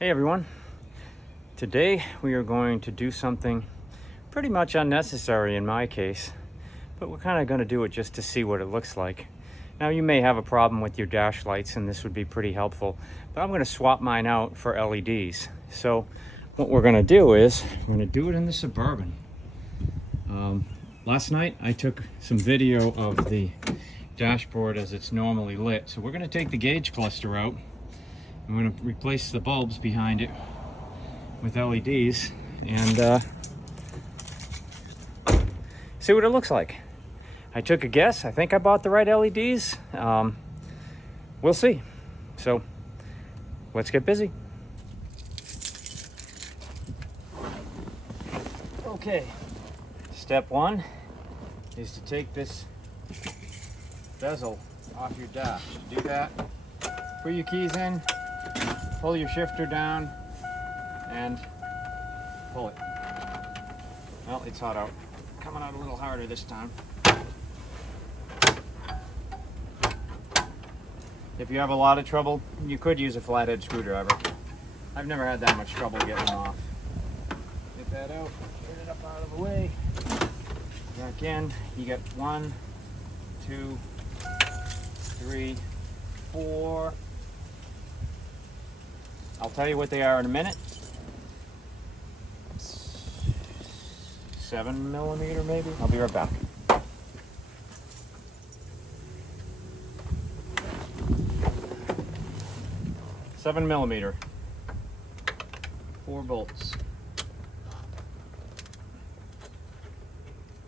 Hey everyone, today we are going to do something pretty much unnecessary in my case, but we're kind of going to do it just to see what it looks like. Now you may have a problem with your dash lights and this would be pretty helpful, but I'm going to swap mine out for LEDs. So what we're going to do is, we're going to do it in the Suburban. Last night I took some video of the dashboard as it's normally lit, so we're going to take the gauge cluster out. I'm going to replace the bulbs behind it with LEDs and see what it looks like. I took a guess. I think I bought the right LEDs. We'll see. So let's get busy. Okay, step one is to take this bezel off your dash. To do that, put your keys in, pull your shifter down, and pull it. Well, it's hot out. Coming out a little harder this time. If you have a lot of trouble, you could use a flathead screwdriver. I've never had that much trouble getting them off. Get that out, get it up out of the way. Back in, you get 1, 2, 3, 4. I'll tell you what they are in a minute. 7mm maybe? I'll be right back. Seven millimeter. 4 bolts.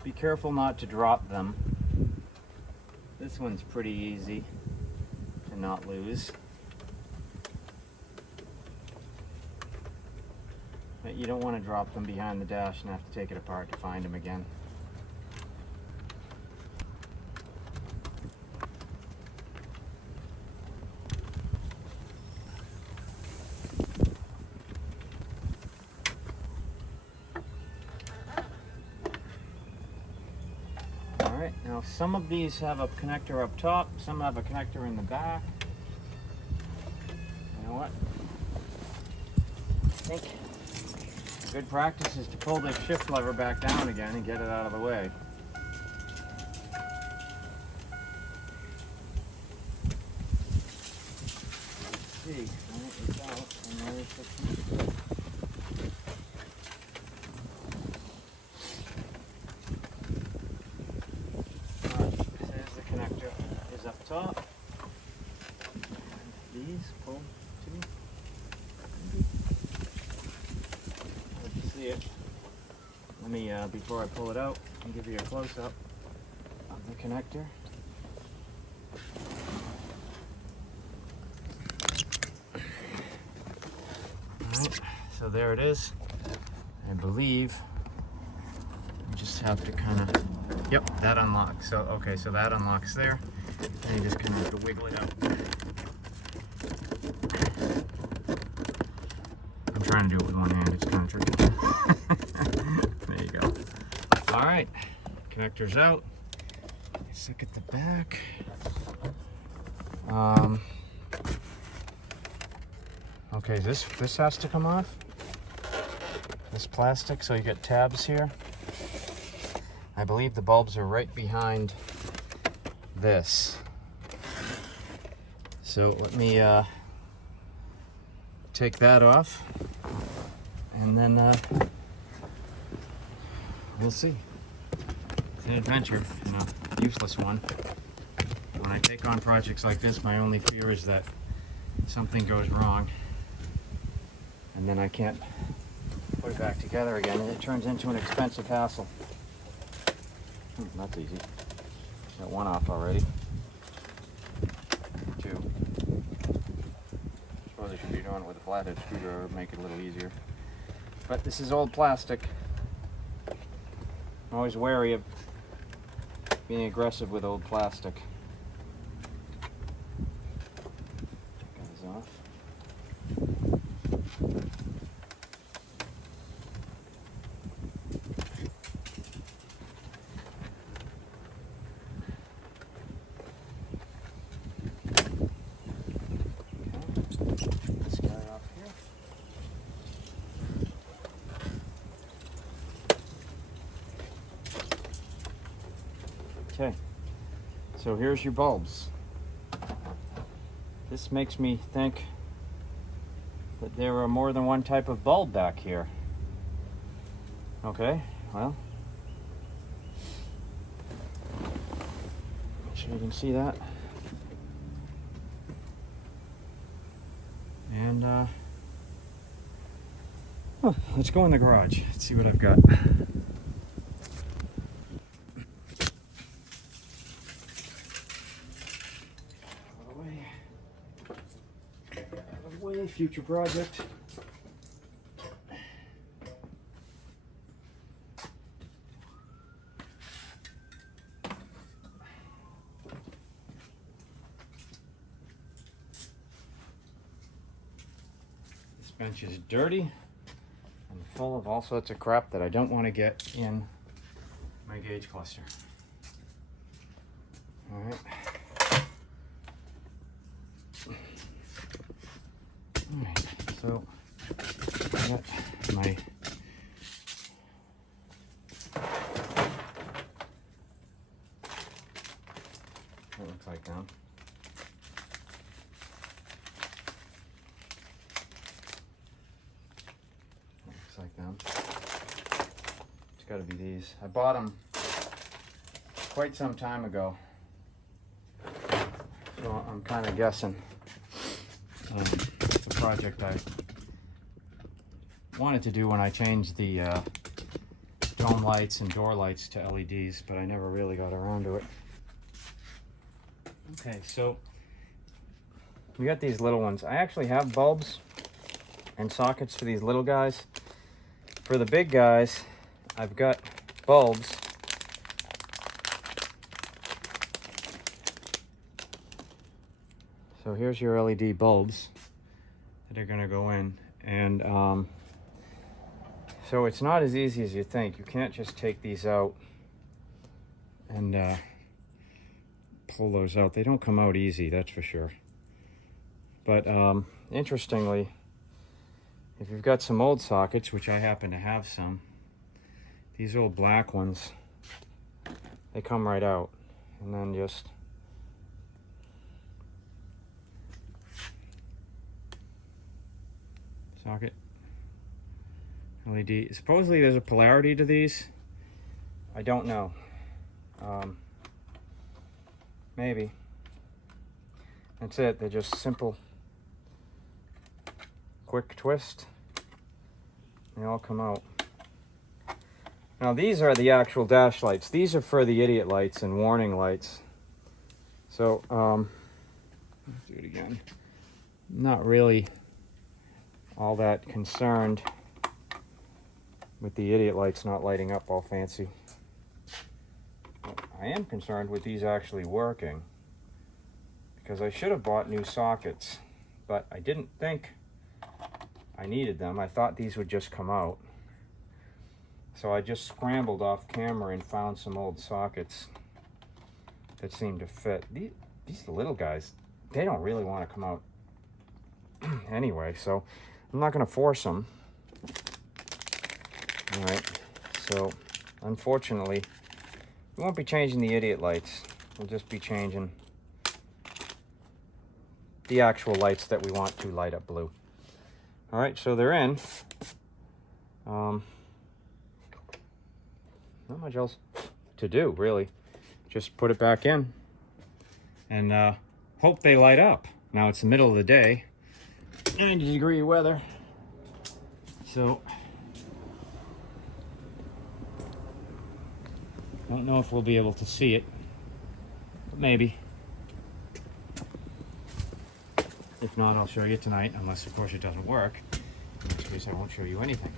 Be careful not to drop them. This one's pretty easy to not lose. But you don't want to drop them behind the dash and have to take it apart to find them again. Alright, now some of these have a connector up top, some have a connector in the back. You know what? I think good practice is to pull this shift lever back down again and get it out of the way. Let's see, it's out, and there's the connector. There's the connector, is up top. And these pull too. It. Let me, before I pull it out, I'll give you a close-up of the connector. Alright, so there it is. I believe you just have to kind of, yep, that unlocks. So, okay, so that unlocks there, and you just kind of have to wiggle it out. I'm trying to do it with one hand, it's kind of tricky. There you go. All right, connector's out. Let's look at the back. Okay, this has to come off. This plastic, so you get tabs here. I believe the bulbs are right behind this. So let me take that off, and then we'll see. It's an adventure, and a useless one. When I take on projects like this, my only fear is that something goes wrong, and then I can't put it back together again, and it turns into an expensive hassle. That's easy. Got one off already. 2. Suppose I should be doing it with a flathead screwdriver to make it a little easier. But this is old plastic. I'm always wary of being aggressive with old plastic. That goes off. This guy off here. Okay, so here's your bulbs. This makes me think that there are more than one type of bulb back here. Okay, well, make sure you can see that. And oh, let's go in the garage. Let's see what I've got. Out of the way, future project. This bench is dirty and full of all sorts of crap that I don't want to get in my gauge cluster. All right. Alright, so I got my that looks like them. That looks like them. It's got to be these. I bought them quite some time ago, so I'm kind of guessing. It's a project I wanted to do when I changed the dome lights and door lights to LEDs, but I never really got around to it. Okay, so we got these little ones. I actually have bulbs and sockets for these little guys. For the big guys, I've got bulbs. So here's your LED bulbs that are going to go in, and so it's not as easy as you think. You can't just take these out and pull those out. They don't come out easy, that's for sure. But interestingly, if you've got some old sockets, which I happen to have some, these old black ones, they come right out, and then just socket, LED. Supposedly there's a polarity to these. I don't know. Maybe. That's it. They're just simple, quick twist. They all come out. Now these are the actual dash lights. These are for the idiot lights and warning lights. So, let's do it again. Not really all that concerned with the idiot lights not lighting up all fancy. I am concerned with these actually working, because I should have bought new sockets, but I didn't think I needed them. I thought these would just come out. So I just scrambled off camera and found some old sockets that seem to fit. These little guys, they don't really want to come out anyway, so I'm not going to force them. All right, so unfortunately, we won't be changing the idiot lights. We'll just be changing the actual lights that we want to light up blue. All right, so they're in. Not much else to do, really. Just put it back in and hope they light up. Now it's the middle of the day, 90-degree weather, so I don't know if we'll be able to see it, but maybe. If not, I'll show you tonight, unless of course it doesn't work, in which case I won't show you anything.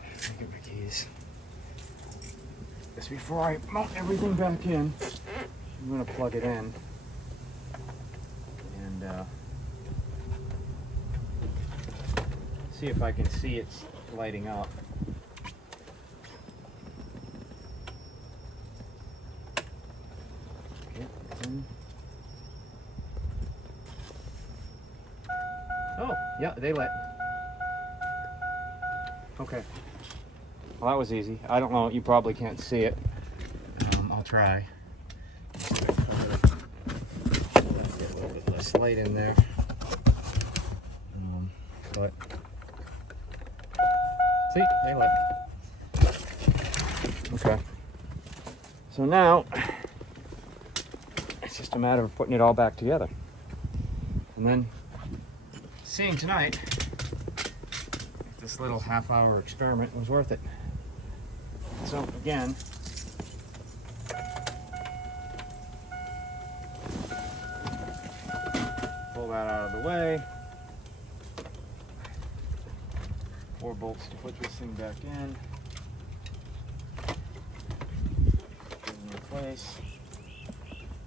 Let me get my keys. Just before I mount everything back in, I'm going to plug it in and see if I can see it lighting up. Okay, it's in. Oh, yeah, they lit. Okay. Well, that was easy. I don't know, you probably can't see it. I'll I'll try. Get a little bit less light in there. But see, they lit. Okay. So now it's just a matter of putting it all back together. And then seeing tonight if this little half-hour experiment was worth it. So again, pull that out of the way. 4 bolts to put this thing back in. Put it in place.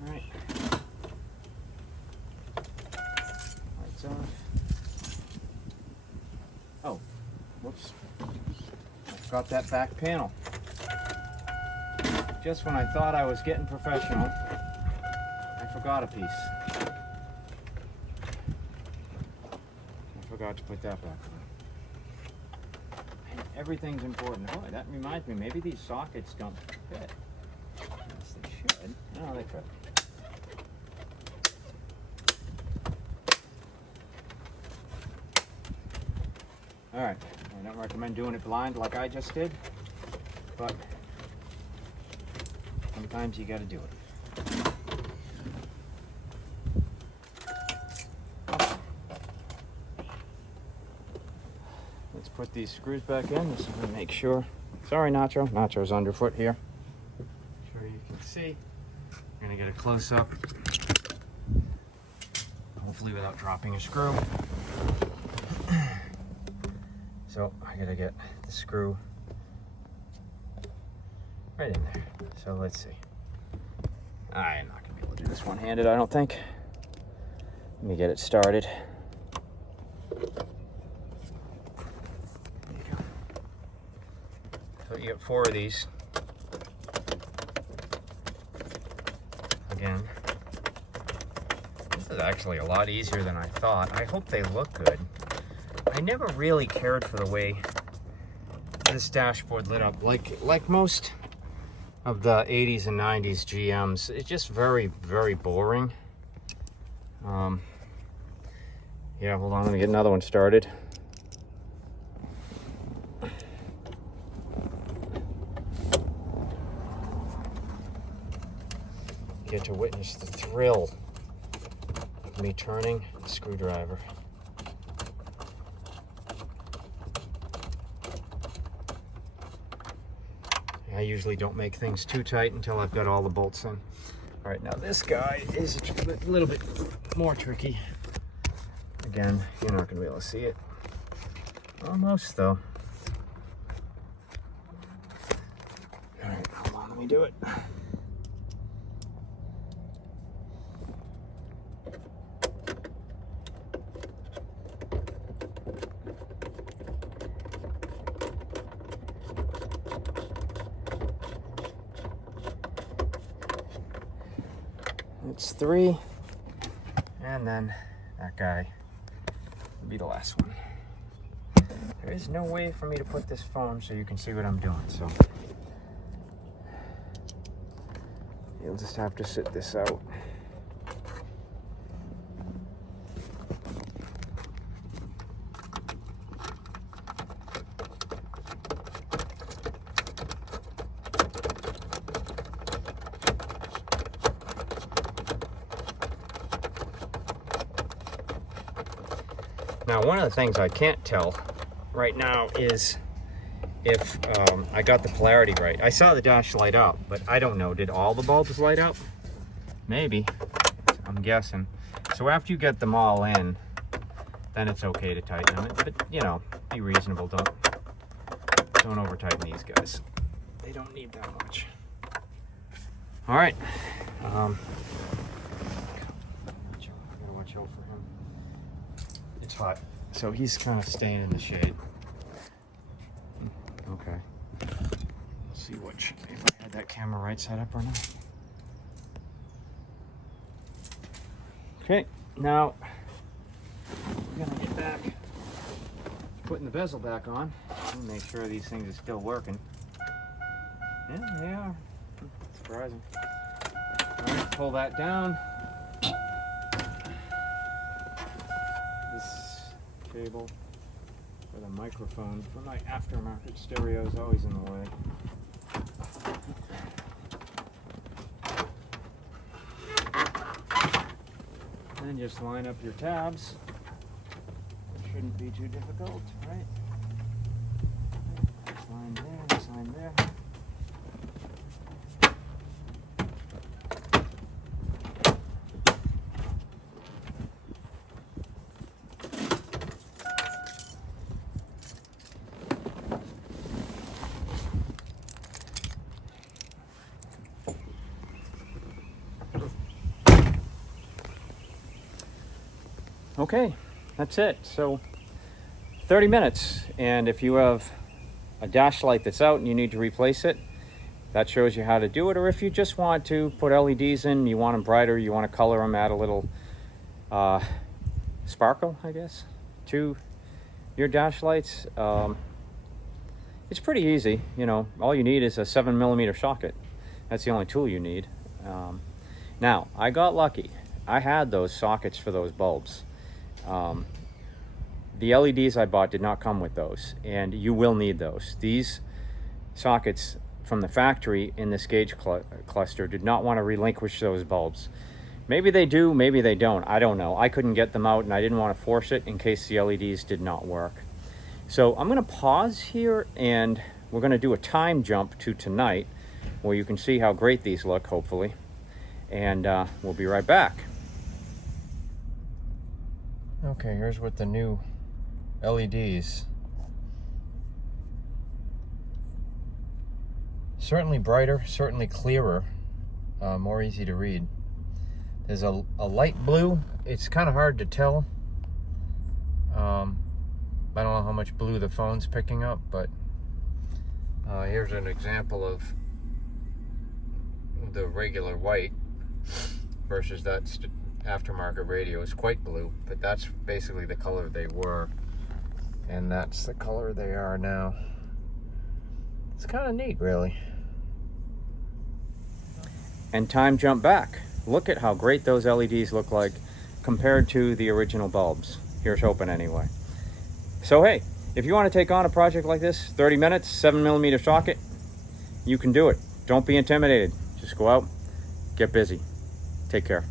All right. Lights off. Oh, whoops. I forgot that back panel. Just when I thought I was getting professional, I forgot a piece. I forgot to put that back on. And everything's important. Oh, that reminds me, maybe these sockets don't fit. Yes, they should. No, they fit. All right, I don't recommend doing it blind like I just did, but sometimes you got to do it. Okay. Let's put these screws back in. Just to make sure. Sorry, Nacho. Nacho's underfoot here. Sure you can see. I'm gonna get a close up. Hopefully without dropping a screw. So I gotta get the screw right in there. So let's see. I'm not gonna be able to do this one-handed, I don't think. Let me get it started. There you go. So you get 4 of these. Again, this is actually a lot easier than I thought. I hope they look good. I never really cared for the way this dashboard lit up. Like most of the 80s and 90s GMs, it's just very, very boring. Yeah, hold on, let me get another one started. Get to witness the thrill of me turning the screwdriver. I usually don't make things too tight until I've got all the bolts in. All right, now this guy is a little bit more tricky. Again, you're not gonna be able to see it. Almost though. All right, hold on, let me do it. It's 3, and then that guy will be the last one. There is no way for me to put this phone so you can see what I'm doing, so you'll just have to sit this out. Now, one of the things I can't tell right now is if I got the polarity right. I saw the dash light up, but I don't know. Did all the bulbs light up? Maybe. I'm guessing. So after you get them all in, then it's okay to tighten them. But, you know, be reasonable. Don't over-tighten these guys. They don't need that much. All right. I gotta watch out for him. It's hot, so he's kind of staying in the shade. Okay. Let's see if I had that camera right side up or not. Okay, now I'm gonna get back, putting the bezel back on, and make sure these things are still working. Yeah, they are. It's surprising. All right, pull that down. This cable for the microphone for my aftermarket stereo is always in the way. And just line up your tabs. It shouldn't be too difficult, right? This line there, this line there. Okay, that's it. So 30 minutes, and if you have a dash light that's out and you need to replace it, that shows you how to do it. Or if you just want to put LEDs in, you want them brighter, you want to color them, add a little sparkle, I guess, to your dash lights. It's pretty easy. You know, all you need is a 7mm socket. That's the only tool you need. Now, I got lucky. I had those sockets for those bulbs. The LEDs I bought did not come with those, and you will need those. These sockets from the factory in this gauge cluster did not want to relinquish those bulbs. Maybe they do, maybe they don't. I don't know. I couldn't get them out, and I didn't want to force it in case the LEDs did not work. So I'm going to pause here, and we're going to do a time jump to tonight, where you can see how great these look, hopefully. And we'll be right back. Okay, here's what the new LEDs. Certainly brighter, certainly clearer, more easy to read. There's a light blue. It's kind of hard to tell. I don't know how much blue the phone's picking up, but here's an example of the regular white versus that aftermarket radio. Is quite blue, but that's basically the color they were, and that's the color they are now. It's kind of neat, really. And time jump back. Look at how great those LEDs look like compared to the original bulbs. Here's hoping, anyway. So hey, if you want to take on a project like this, 30 minutes, 7mm socket, you can do it. Don't be intimidated. Just go out, get busy. Take care.